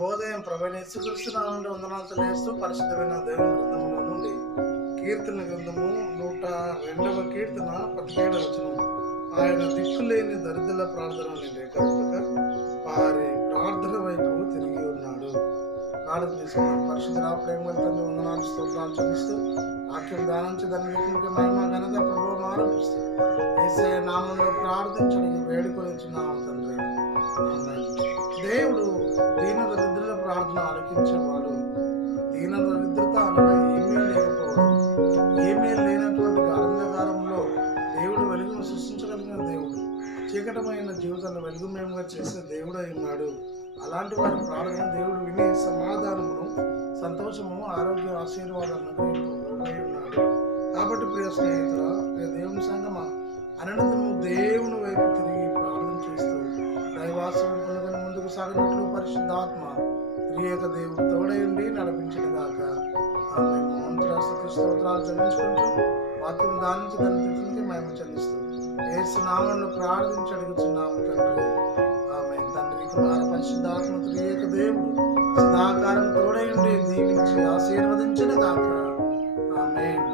శుభోదయం. ప్రభువైన యేసుక్రీస్తు నామములో వందనాలు తెలియజేస్తూ పరిశుద్ధమైన దేవుని గ్రంథములో నుండి కీర్తన గ్రంథము 102వ కీర్తన 17వ వచనం. ఆయన దిక్కులేని దరిద్రుల ప్రార్థన రేఖ వారి ప్రార్థన వైపు తిరిగి ఉన్నాడు. ప్రార్థన తీసుకున్నాం. పరిశుద్ధ ప్రేమ తండ్రి వందనాలు స్తోత్రాలు చెల్లిస్తూ వాక్యం ధ్యానించి దానికి మహిమ ఘనత ప్రభువును ఆరోపిస్తూ యేసయ్య నామంలో ప్రార్థించడానికి వేడుకొనిచున్నాము తండ్రి. దేవుడు దీన దరిద్రుల ప్రార్థన ఆలకించేవాడు. దీన దరిద్రత అనగా ఏమీ లేకపోవడం, ఏమీ లేనటువంటి అంధకారంలో దేవుడు వెలుగును సృష్టించగలిగిన దేవుడు, చీకటమైన జీవితాన్ని వెలుగుమయంగా చేసే దేవుడు అయి ఉన్నాడు. అలాంటి వారి ప్రార్థన దేవుడు విని సమాధానమును, సంతోషము, ఆరోగ్య ఆశీర్వాదాలను ఉన్నాడు. కాబట్టి ప్రియ స్నేహితుల, ప్రియ దేవుని సంగమా, అనంతము దేవుని వైపు తిరిగి ప్రార్థన చేస్తూ దైవాసనం పొందుకొని ముందుకు సాగినట్లు పరిశుద్ధాత్మ త్రియేక దేవుడు తోడయండి నడిపించిన గాక. ఆమె మంత్రాస్తుతి స్తోత్రాలు చెల్లించుకుంటూ వాక్యం దానించి దాన్ని మేము చెల్లిస్తూ యేసు నామములో ప్రార్థించి అడుగుచున్నాము తండ్రి. ఆమె తండ్రి కుమార పరిశుద్ధాత్మ త్రియేక దేవుడు సదాకాలం తోడయండి దీవించి ఆశీర్వదించిన గాక. ఆమేన్.